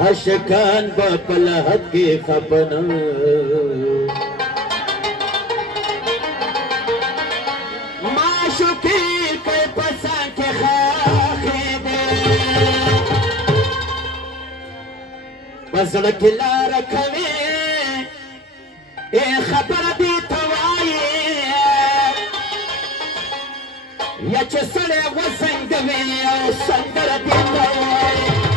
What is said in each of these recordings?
عاشقان با پلحد کی خپنا معشوقی کوئی پسند کے خاخی دے بزڑ کلا رکھوے اے خبر دی توائی یا چه سڑے وزنگوے او سندر دی توائی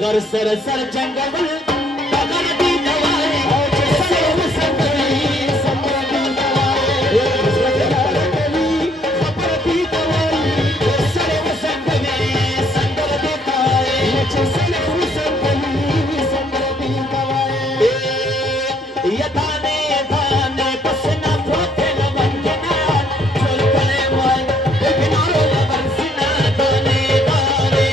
गर सर सर जंगल बगर दी दवाई सर वसंगली सर दी दवाई खबर दी दवाई सर वसंगली संगर दी दवाई सर वसंगली संगर दी दवाई ये दाने दाने पसना फोटे लवंजना चल करे मन बिनारो लवंजना दाने दाने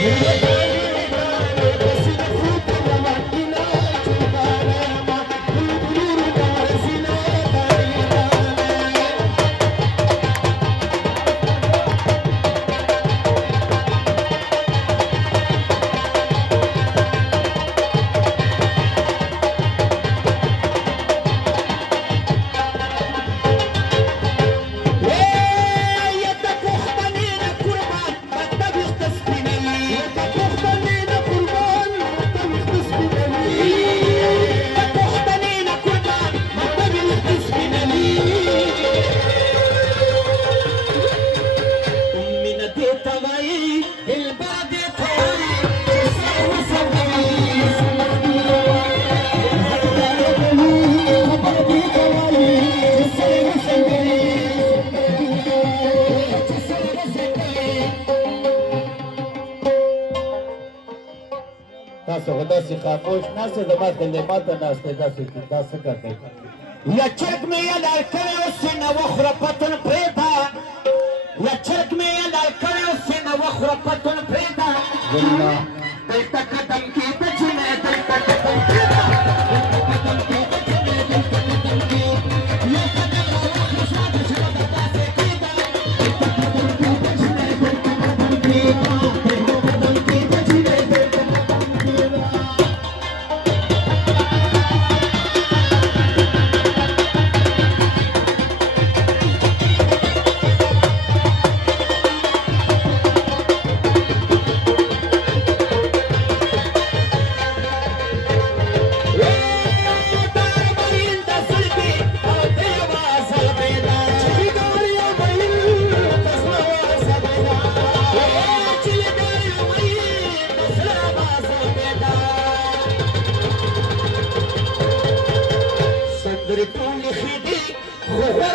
داسې خاموش ناست د ما کلمات ناست داسې کرتے یا چرک میں یا لال کرے اس سے نہ وخر پتن پریدا یا چرک میں یا لال کرے اس سے نہ وخر پتن پریدا دلتا قدم کی تجھنے دلتا قدم پریدا دلتا قدم کی تجھنے دلتا قدم کی یہ قدم وخر شاد شاد داسے کیدا دلتا قدم کی تجھنے دلتا قدم کی دلتا قدم کی تجھنے دلتا قدم کی Oh,